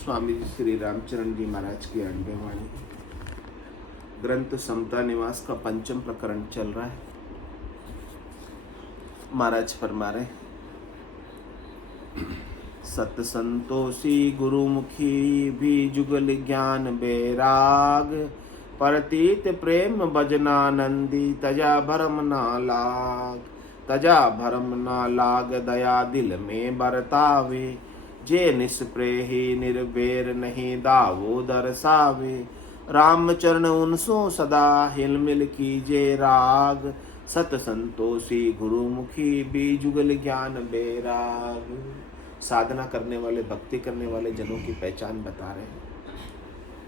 स्वामी जी श्री रामचरण जी महाराज की अंडेवाणी ग्रंथ समता निवास का पंचम प्रकरण चल रहा है। महाराज फरमा रहे, सत संतोषी गुरुमुखी भी जुगल ज्ञान बैराग, परतीत प्रेम भजनानंदी तजा भरम ना लाग। तजा भरम ना लाग दया दिल में बरतावे, जे निष्प्रेही निर्बेर नहीं दावो दरसावे। राम चरण उनसो सदा हिलमिल कीजे राग, सत संतोषी गुरुमुखी भी जुगल ज्ञान बैराग। साधना करने वाले, भक्ति करने वाले जनों की पहचान बता रहे हैं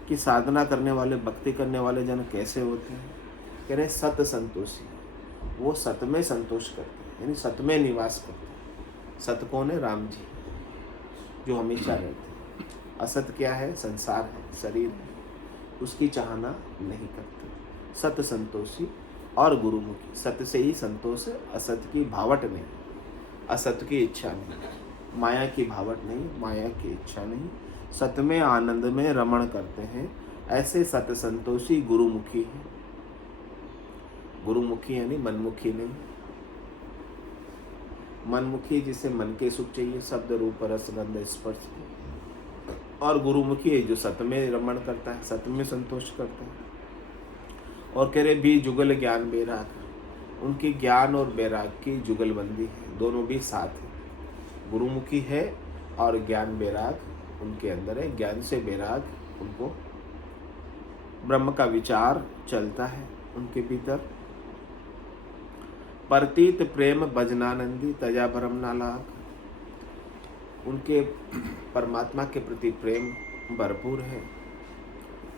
कि साधना करने वाले, भक्ति करने वाले जन कैसे होते हैं। कह रहे सत संतोषी, वो सत में संतोष करते हैं, यानी सत में निवास करते हैं। सत कौन है? राम जी, जो हमेशा रहते हैं। असत क्या है? संसार है, शरीर है, उसकी चाहना नहीं करते। सत संतोषी और गुरुमुखी, सत से ही संतोष है, असत की भावट नहीं, असत की इच्छा नहीं, माया की भावट नहीं, माया की इच्छा नहीं, सत में आनंद में रमण करते हैं। ऐसे सत संतोषी गुरुमुखी है। गुरुमुखी यानी मनमुखी नहीं। मनमुखी जिसे मन के सुख चाहिए, शब्द रूप रस गंध स्पर्श, और गुरुमुखी है जो सत में रमण करता है, सत में संतोष करता है। और कह रहे भी जुगल ज्ञान बैराग, उनकी ज्ञान और बैराग की जुगलबंदी है, दोनों भी साथ है। गुरुमुखी है और ज्ञान बैराग उनके अंदर है। ज्ञान से बैराग, उनको ब्रह्म का विचार चलता है उनके भीतर। परतीत प्रेम भजनानंदी तजा भरम ना लाग, उनके परमात्मा के प्रति प्रेम भरपूर है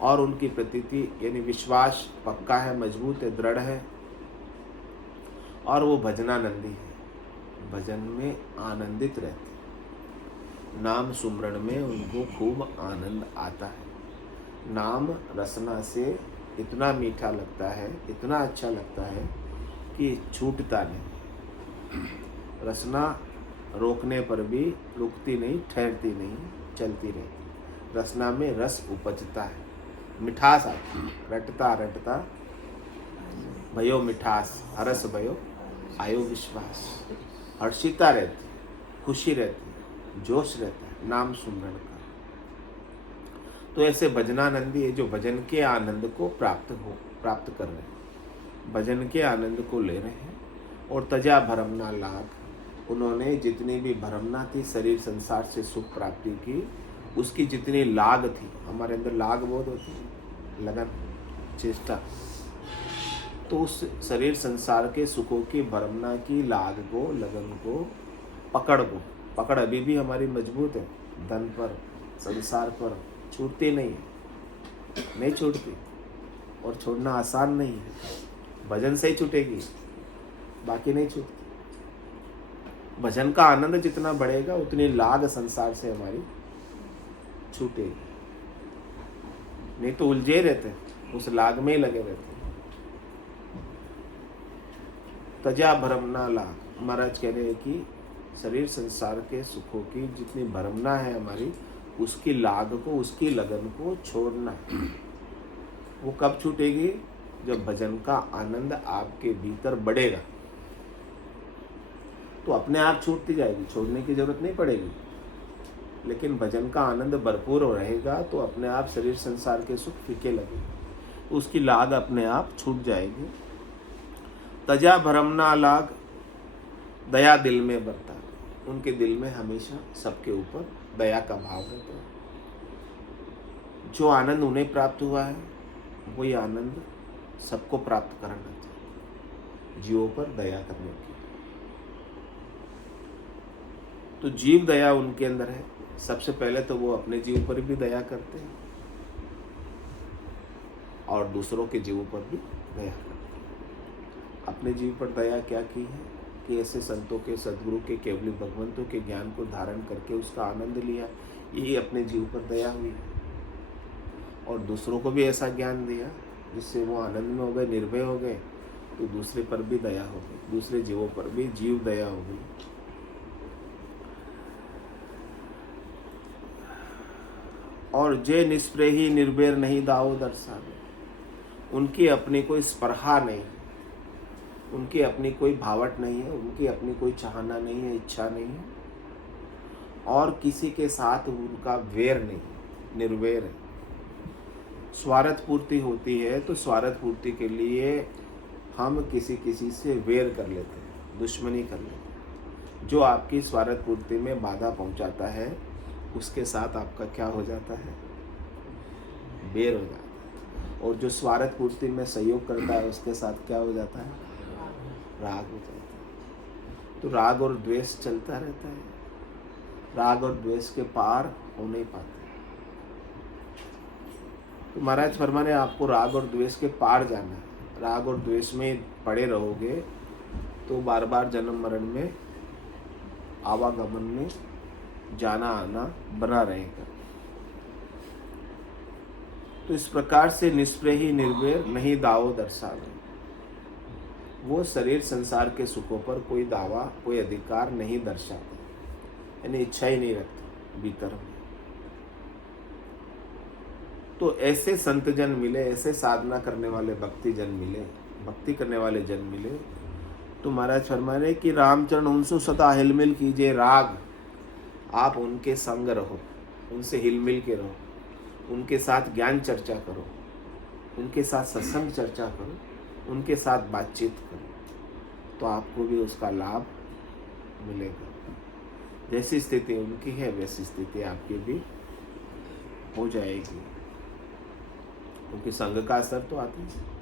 और उनकी प्रतीति यानी विश्वास पक्का है, मजबूत है, दृढ़ है। और वो भजनानंदी है, भजन में आनंदित रहते हैं। नाम सुमरण में उनको खूब आनंद आता है। नाम रसना से इतना मीठा लगता है, इतना अच्छा लगता है कि छूटता नहीं। रसना रोकने पर भी रुकती नहीं, ठहरती नहीं, चलती रहती। रसना में रस उपजता है, मिठास आती है। रटता रटता भयो मिठास, हरस भयो आयो विश्वास। हर्षिता रहती, खुशी रहती, जोश रहता है नाम सुमरण का। तो ऐसे भजनानंदी है जो भजन के आनंद को प्राप्त कर रहे हैं, भजन के आनंद को ले रहे हैं। और तजा भरमना लाग, उन्होंने जितनी भी भरमना थी, शरीर संसार से सुख प्राप्ति की, उसकी जितनी लाग थी, हमारे अंदर लाग बहुत होती है, लगन, चेष्टा, तो उस शरीर संसार के सुखों की भरमना की लाग को, लगन को, पकड़ अभी भी हमारी मजबूत है। धन पर, संसार पर छूटती नहीं छूटती, और छोड़ना आसान नहीं है। भजन से ही छूटेगी, बाकी नहीं छूटती। भजन का आनंद जितना बढ़ेगा उतनी लाग संसार से हमारी छूटेगी। नहीं तो उलझे रहते हैं, उस लाग में ही लगे रहते हैं। तजा भरमना लाग, महाराज कह रहे हैं कि शरीर संसार के सुखों की जितनी भरमना है हमारी, उसकी लाग को, उसकी लगन को छोड़ना है। वो कब छूटेगी? जब भजन का आनंद आपके भीतर बढ़ेगा, तो अपने आप छूटती जाएगी, छोड़ने की जरूरत नहीं पड़ेगी। लेकिन भजन का आनंद भरपूर रहेगा तो अपने आप शरीर संसार के सुख फीके लगेंगे, उसकी लाग अपने आप छूट जाएगी। तजा भरमना लाग, दया दिल में बरता, उनके दिल में हमेशा सबके ऊपर दया का भाव रहता है। जो आनंद उन्हें प्राप्त हुआ है वही आनंद सबको प्राप्त कराना चाहिए, जीवों पर दया करने की। तो जीव दया उनके अंदर है। सबसे पहले तो वो अपने जीव पर भी दया करते हैं और दूसरों के जीवों पर भी दया करते हैं। अपने जीव पर दया क्या की है कि ऐसे संतों के, सदगुरु के, केवली भगवंतों के ज्ञान को धारण करके उसका आनंद लिया, यही अपने जीव पर दया हुई है। और दूसरों को भी ऐसा ज्ञान दिया जिससे वो आनंद में हो गए, निर्भय हो गए, तो दूसरे पर भी दया हो गई, दूसरे जीवों पर भी जीव दया हो गई। और जे निष्प्रेही निर्भेर नहीं दाओ दर्शावे, उनकी अपनी कोई स्पर्हा नहीं, उनकी अपनी कोई भावट नहीं है, उनकी अपनी कोई चाहना नहीं है, इच्छा नहीं है, और किसी के साथ उनका वैर नहीं, निर्वैर है। स्वार्थ पूर्ति होती है तो स्वार्थ पूर्ति के लिए हम किसी से वैर कर लेते हैं, दुश्मनी कर लेते हैं। जो आपकी स्वार्थ पूर्ति में बाधा पहुंचाता है उसके साथ आपका क्या हो जाता है, वैर हो जाता है। और जो स्वार्थ पूर्ति में सहयोग करता है उसके साथ क्या हो जाता है, राग हो जाता है। तो राग और द्वेष चलता रहता है, राग और द्वेष के पार हो नहीं पाते। तो महाराज फरमाने आपको राग और द्वेष के पार जाना है। राग और द्वेष में पड़े रहोगे तो बार बार जन्म मरण में, आवागमन में जाना आना बना रहेगा। तो इस प्रकार से निष्प्रेही निर्भय नहीं दावो दर्शावे, वो शरीर संसार के सुखों पर कोई दावा, कोई अधिकार नहीं दर्शाते, यानी इच्छा ही नहीं रखते भीतर में। तो ऐसे संत जन मिले, ऐसे साधना करने वाले भक्ति जन मिले, भक्ति करने वाले जन मिले, तो महाराज फरमा रहे कि रामचरण उनसे सदा हिलमिल कीजिए। राग, आप उनके संग रहो, उनसे हिलमिल के रहो, उनके साथ ज्ञान चर्चा करो, उनके साथ सत्संग चर्चा करो, उनके साथ बातचीत करो, तो आपको भी उसका लाभ मिलेगा। जैसी स्थिति उनकी है वैसी स्थिति आपकी भी हो जाएगी, क्योंकि संग का असर तो आती है।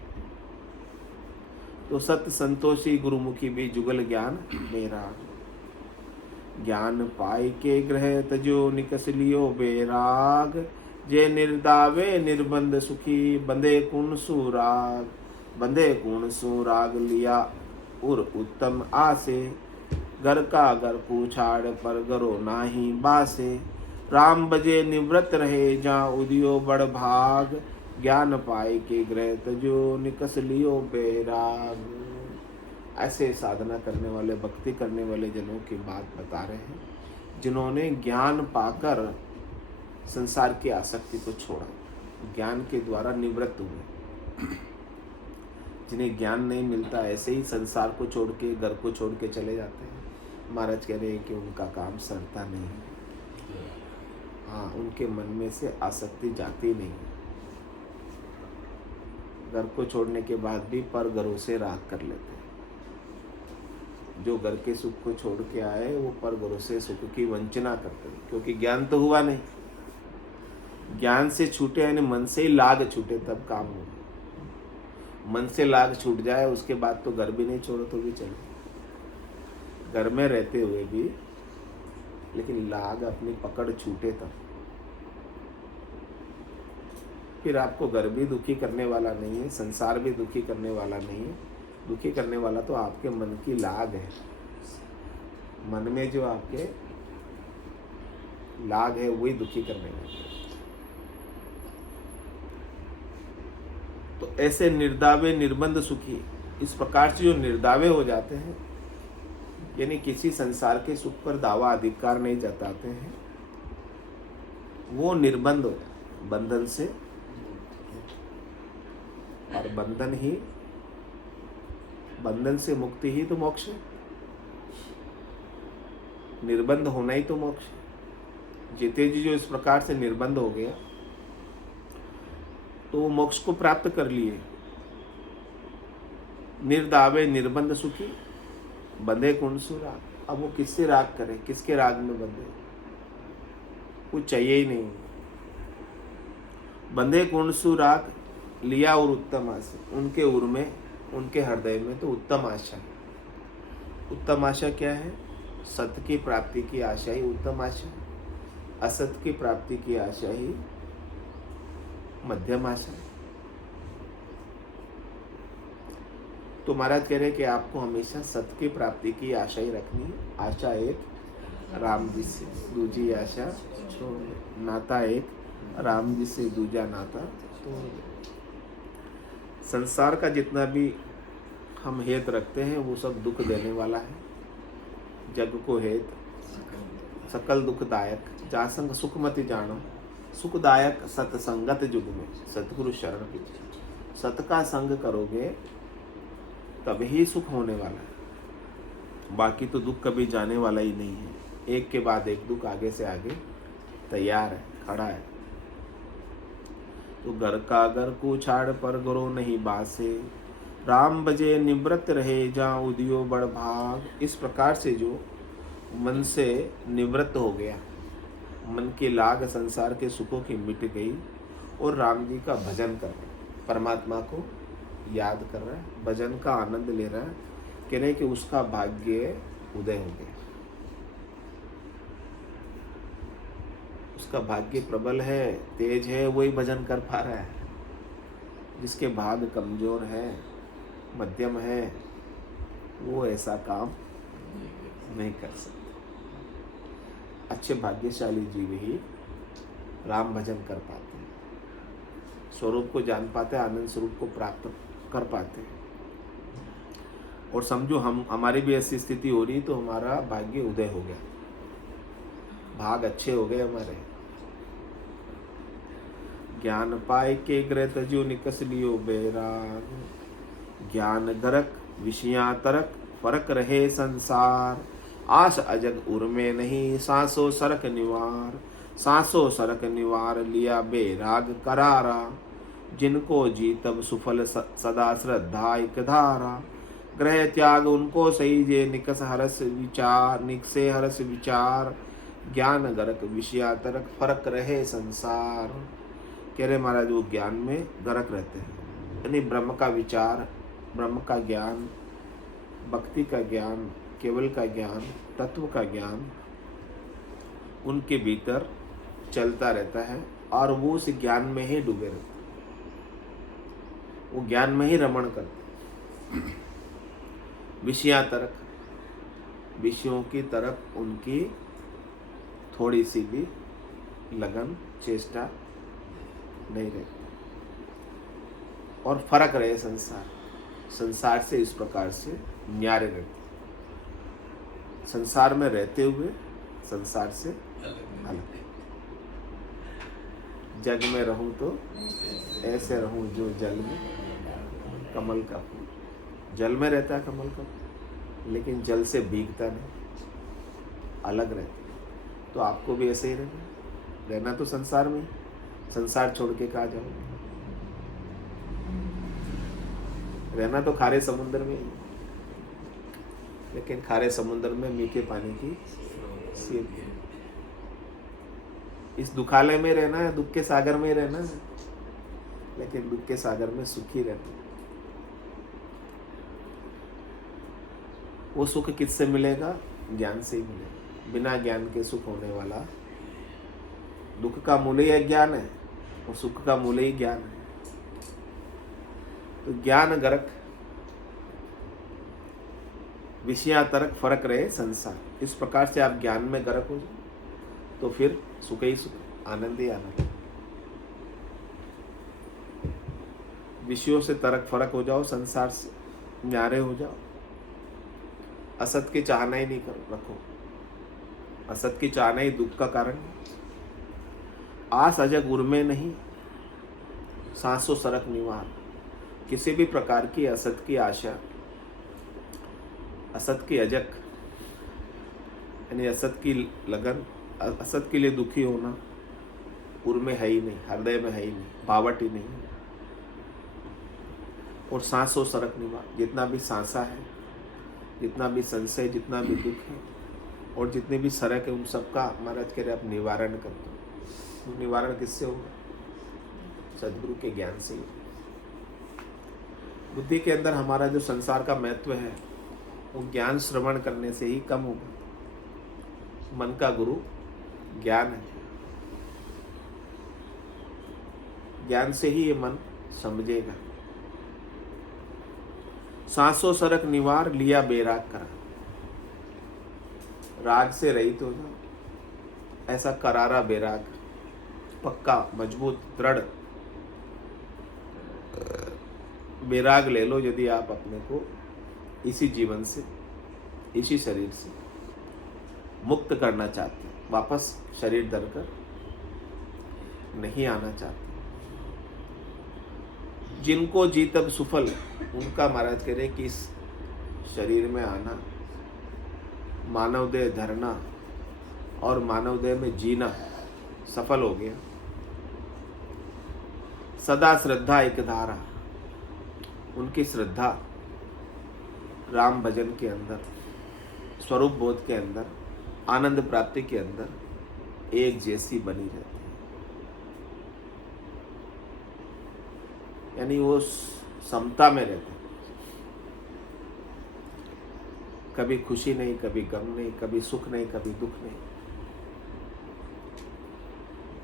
तो सत्य संतोषी गुरुमुखी भी जुगल ज्ञान मेरा, ज्ञान पाई के ग्रह तजो निकस लियो बेराग, जे निर्दावे निर्बंध सुखी बंदे कुण सुराग, बंदे कुण सुराग लिया उर उत्तम आसे, घर का घर पूछाड़ पर गरो नाही बासे, राम बजे निवृत्त रहे जा उदियो बड़ भाग, ज्ञान पाए के ग्रह तजो निकस लियो बैराग। ऐसे साधना करने वाले, भक्ति करने वाले जनों की बात बता रहे हैं, जिन्होंने ज्ञान पाकर संसार की आसक्ति को छोड़ा, ज्ञान के द्वारा निवृत्त हुए। जिन्हें ज्ञान नहीं मिलता ऐसे ही संसार को छोड़ के, घर को छोड़ के चले जाते हैं। महाराज कह रहे हैं कि उनका काम सरता नहीं है। हाँ, उनके मन में से आसक्ति जाती नहीं है। घर को छोड़ने के बाद भी पर घरों से राग कर लेते हैं। जो घर के सुख को छोड़ के आए वो पर घरों से सुख की वंचना करते हैं, क्योंकि ज्ञान तो हुआ नहीं। ज्ञान से छूटे यानी मन से ही लाग छूटे तब काम हो। मन से लाग छूट जाए उसके बाद तो घर भी नहीं छोड़ो तो भी चले, घर में रहते हुए भी, लेकिन लाग अपनी पकड़ छूटे तब फिर आपको घर भी दुखी करने वाला नहीं है, संसार भी दुखी करने वाला नहीं है। दुखी करने वाला तो आपके मन की लाग है। मन में जो आपके लाग है वही दुखी करने वाला है। तो ऐसे निर्दावे निर्बंध सुखी, इस प्रकार से जो निर्दावे हो जाते हैं, यानी किसी संसार के सुख पर दावा अधिकार नहीं जताते हैं, वो निर्बंध हो जाते, बंधन से, और बंधन से मुक्ति ही तो मोक्ष है। निर्बंध होना ही तो मोक्ष है। जीते जी जो इस प्रकार से निर्बंध हो गया तो वो मोक्ष को प्राप्त कर लिए। निर्दावे निर्बंध सुखी बंधे कुणसु राग। अब वो किससे राग करे, किसके राग में बंधे, कुछ चाहिए ही नहीं। बंधे कुणसु राग लिया और उत्तम आशा, उनके उर में, उनके हृदय में तो उत्तम आशा है। उत्तम आशा क्या है? सत्य की प्राप्ति की आशा ही उत्तम आशा है। असत्य की प्राप्ति की आशा ही मध्यम आशा है। तो महाराज कह रहे हैं कि आपको हमेशा सत्य की प्राप्ति की आशा ही रखनी है। आशा एक राम जी से, दूजी आशा छोड़, नाता एक राम जी से, दूजा नाता तो संसार का जितना भी हम हेत रखते हैं वो सब दुख देने वाला है। जग को हेत सकल दुखदायक, जासंग सुख मति जानो, सुखदायक सत्संगत युग में सतगुरु शरण कीजिए। सत का संग करोगे तभी ही सुख होने वाला है, बाकी तो दुख कभी जाने वाला ही नहीं है। एक के बाद एक दुख आगे से आगे तैयार है, खड़ा है। तो घर का घर को छाड़ पर गुरु नहीं बासे, राम बजे निवृत्त रहे जा उदियो बड़ भाग। इस प्रकार से जो मन से निवृत्त हो गया, मन की लाग संसार के सुखों की मिट गई और राम जी का भजन कर रहा है, परमात्मा को याद कर रहा है, भजन का आनंद ले रहा है, कह रहे कि उसका भाग्य उदय हो गया, उसका भाग्य प्रबल है, तेज है, वही भजन कर पा रहा है। जिसके भाग कमजोर है, मध्यम है, वो ऐसा काम नहीं कर सकते। अच्छे भाग्यशाली जीव ही राम भजन कर पाते हैं, स्वरूप को जान पाते हैं, आनंद स्वरूप को प्राप्त कर पाते हैं। और समझो हमारी भी ऐसी स्थिति हो रही तो हमारा भाग्य उदय हो गया, भाग अच्छे हो गए हमारे। ज्ञान पाए के ग्रह तजो निकस लियो बैराग, ज्ञान गरक विषया तरक फरक रहे संसार। आस अजग उर में नहीं सांसों सरक निवार, सांसों सरक निवार लिया बैराग करारा। जिनको जीतब सुफल सदा श्रद्धा एक धारा, ग्रह त्याग उनको सही जे निकस हरस विचार, निकसे हरस विचार। ज्ञान गरक विषया तरक फरक रहे संसार। कह रहे महाराज वो ज्ञान में गरक रहते हैं, यानी ब्रह्म का विचार, ब्रह्म का ज्ञान, भक्ति का ज्ञान, केवल का ज्ञान, तत्व का ज्ञान उनके भीतर चलता रहता है और वो उस ज्ञान में ही डूबे रहते हैं, वो ज्ञान में ही रमण करते हैं। विषया तरक, विषयों की तरफ उनकी थोड़ी सी भी लगन चेष्टा नहीं रहती। और फरक रहे संसार, संसार से इस प्रकार से न्यारे रहते, संसार में रहते हुए संसार से अलग। जग में रहूं तो ऐसे रहूं जो जल में कमल का फूल। जल में रहता है कमल का फूल, लेकिन जल से भीगता नहीं, अलग रहता। तो आपको भी ऐसे ही रहना तो संसार में, संसार छोड़ के कहाँ जाओ? रहना तो खारे समुद्र में ही, लेकिन खारे समुद्र में मीठे पानी की सीप है। इस दुखालय में रहना है, दुख के सागर में रहना है, लेकिन दुख के सागर में सुखी रहना है। वो सुख किससे मिलेगा? ज्ञान से ही मिलेगा। बिना ज्ञान के सुख होने वाला, दुख का मूल ही अज्ञान है और सुख का मूल ही ज्ञान है। तो ज्ञान गरक विषया तरक फरक रहे संसार। इस प्रकार से आप ज्ञान में गरक हो जाए तो फिर सुख ही सुख, आनंद ही आनंद। विषयों से तरक फरक हो जाओ, संसार से न्यारे हो जाओ, असत की चाहना ही नहीं रखो। असत की चाहना ही दुख का कारण है। आस अजग उर में नहीं सांसों सरक निवार। किसी भी प्रकार की असत की आशा, असत की अजक यानी असत की लगन, असत के लिए दुखी होना उर में है ही नहीं, हृदय में है ही नहीं, बावट ही नहीं है। और सांसों सरक निवार, जितना भी सांसा है, जितना भी संशय, जितना भी दुख है और जितने भी सरक है, उन सबका महाराज कह रहे आप निवारण कर दो। निवारण किससे होगा? सद्गुरु के ज्ञान से ही। बुद्धि के अंदर हमारा जो संसार का महत्व है वो ज्ञान श्रवण करने से ही कम होगा। मन का गुरु ज्ञान है, ज्ञान से ही ये मन समझेगा। सांसों सरक निवार लिया बेराग करा। राग से रहित हो जाओ, ऐसा करारा बेराग, पक्का मजबूत दृढ़ बेराग ले लो। यदि आप अपने को इसी जीवन से, इसी शरीर से मुक्त करना चाहते हैं, वापस शरीर धरकर नहीं आना चाहते। जिनको जीतब सुफल, उनका महाराज कह रहे कि इस शरीर में आना, मानव देह धरना और मानव देह में जीना सफल हो गया। सदा श्रद्धा एक धारा, उनकी श्रद्धा राम भजन के अंदर, स्वरूप बोध के अंदर, आनंद प्राप्ति के अंदर एक जैसी बनी रहती है। यानी वो समता में रहते हैं। कभी खुशी नहीं, कभी गम नहीं, कभी सुख नहीं, कभी दुख नहीं।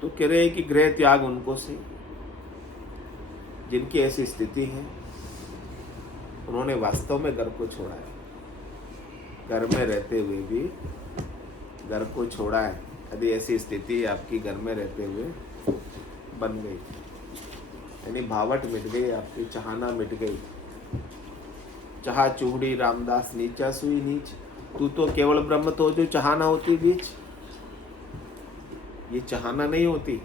तो कह रहे हैं कि गृह त्याग उनको से जिनकी ऐसी स्थिति है, उन्होंने वास्तव में घर को छोड़ा है। घर में रहते हुए भी घर को छोड़ा है। यदि ऐसी स्थिति आपकी घर में रहते हुए बन गई, यानी भावट मिट गई, आपकी चाहना मिट गई। चाहा चूड़ी रामदास नीचा सुई नीच, तू तो केवल ब्रह्म तो जो चाहना होती बीच। ये चाहना नहीं होती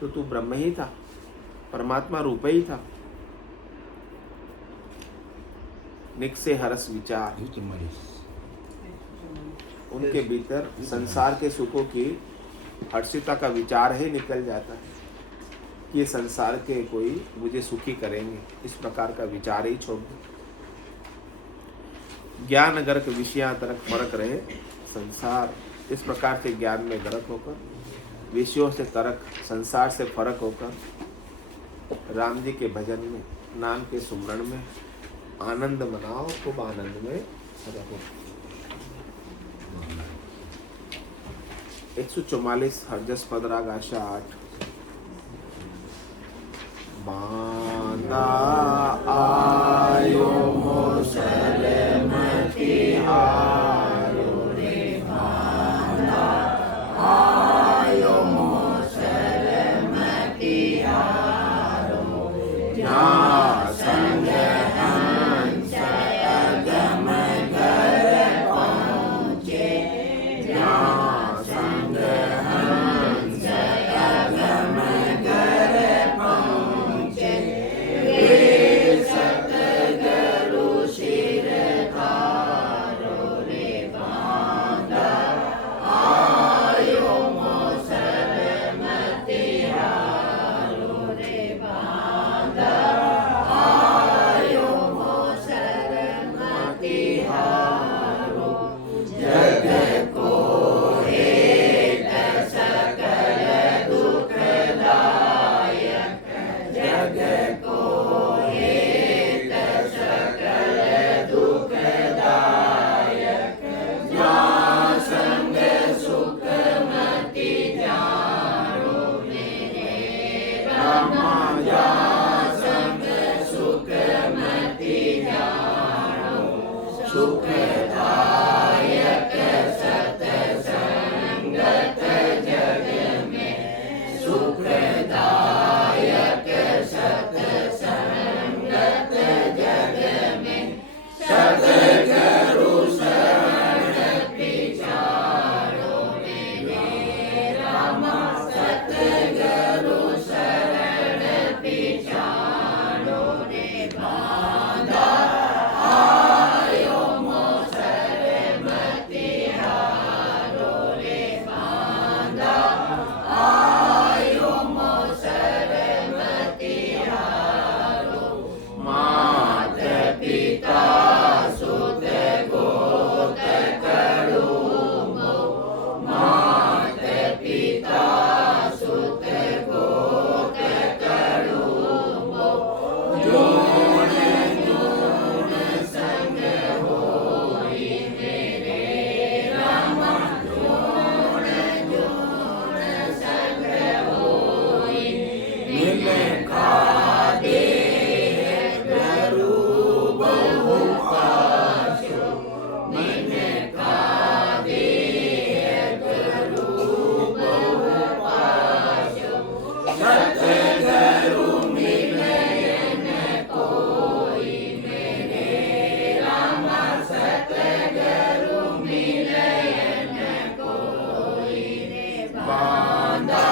तो तू ब्रह्म ही था, परमात्मा रूप ही था। निक से हरस विचार, उनके भीतर संसार के सुखों की हर्षिता का विचार ही निकल जाता है कि ये संसार के कोई मुझे सुखी करेंगे, इस प्रकार का विचार ही छोड़ दो। ज्ञान अगर विषया तरक फर्क रहे, संसार इस प्रकार से ज्ञान में गरक होकर, विषयों से तरक, संसार से फर्क होकर राम जी के भजन में, नाम के सुमरण में आनंद मनाओ, खूब आनंद में रहो। 144 हरजस पद राग आशा 8। बांदा आयो मोसलमती हारो रे, बांदा आयो मोसलमती हारो, जा संग हंस अगम घर पहुँचे, जा संग हंस अगम घर पहुँचे, वे सतगुरु सिर धारो रे, बांदा आयो मोसलमती हारो रे, बांदा आयो मोसलमती हारो, जग को हेत सकल दुखदायक, जग को हेत सकल दुखदायक, जा संग सुखमति जानो मेरे रामा, जा संग सुखमति जानो, सुखदायक सतसंगत जग में, सुखदायक सतसंगत जग में, सतगुरु शरण विचारो मेरे रामा, सतगुरु शरण विचारो रे, बांदा आयो मोसलमती हारो रे, बांदा आयो मोसलमती हारो, मात पिता सुत गोत कड़ूमो, मात पिता सुत गोत कड़ूमो, जोड़ जोड़ संग होई मेरे रामा, जोड़ जोड़ संग होई, मिल खादे गुरु बहु पाशो, मिल खादे गुरु बहु पाशो, सतगुरु मिलयन कोई मेरे रामा, सतगुरु मिलयन कोई रे, बांदा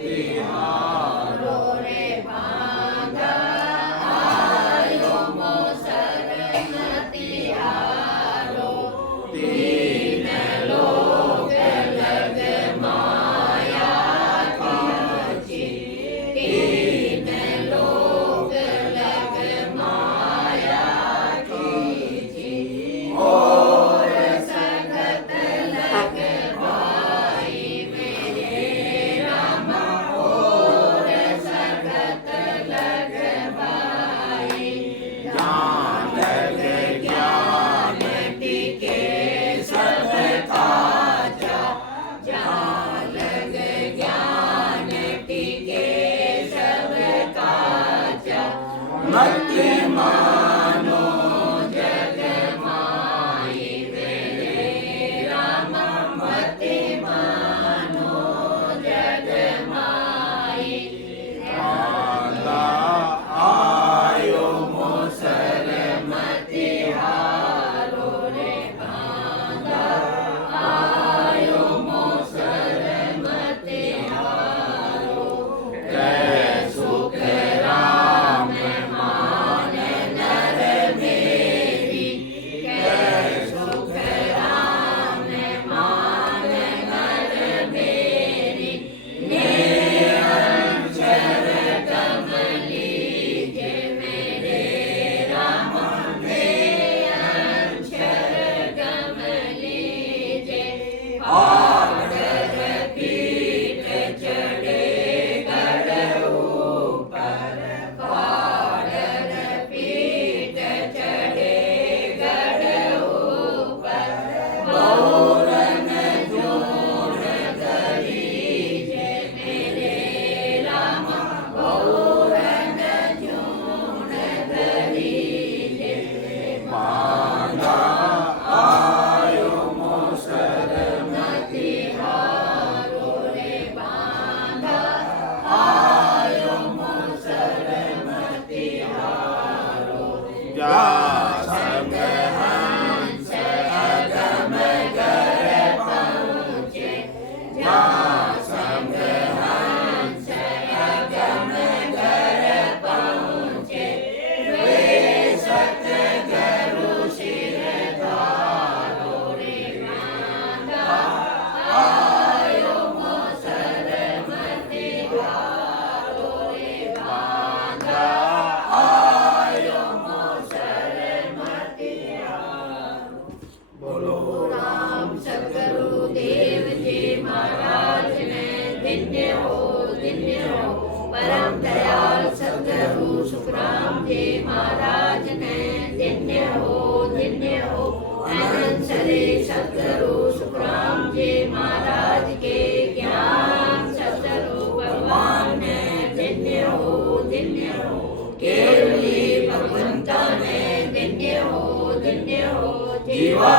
तिहारो रे बांधा आयो मोसर तिहारो तीन लोक लग माया कीची तीन लोक लग माया कीची और सगत लग भाई मेरे राम और सगत लग भाई ज्ञान लग ज्ञान टिके सब काजा ज्ञान लग ज्ञान टिके सब काजा मति मानो जग माई मेरे राम मति मानो जग माई बांधा आयो मोसर मति हारो रे बांधा आयो मोसर मति हारो कै सुख राम मान नर मेरी कै सुख राम मान नर मेरी निरंजन कमली जे मेरे राम निरंजन कमली जे आदर पीठ चढ़े गढ़ ऊपर आदर पीठ चढ़े गढ़ ऊपर गौरन जोड़ करी जे मेरे राम गौरन जोड़ करी जे बांधा आयो मोसर मति हारो रे बांधा आयो मोसर मति हारो जा संग हंस अगम कर पहुँचे जा संग हंस अगम कर पहुँचे वे सतगुरु सिर धारो रे बांधा आयो मोसर मति हारो रे बांधा आयो मोसर मति हारो बोलो राम सतगुरु देव जी महाराज ने धन्य हो परम दयाल सतगुरु सुखराम जी महाराज ने धन्य हो अनंत सरे सतगुरु सुखराम जी महाराज के ज्ञान सतगुरु भगवान ने धन्य हो केवली भगवंता ने धन्य हो जीवा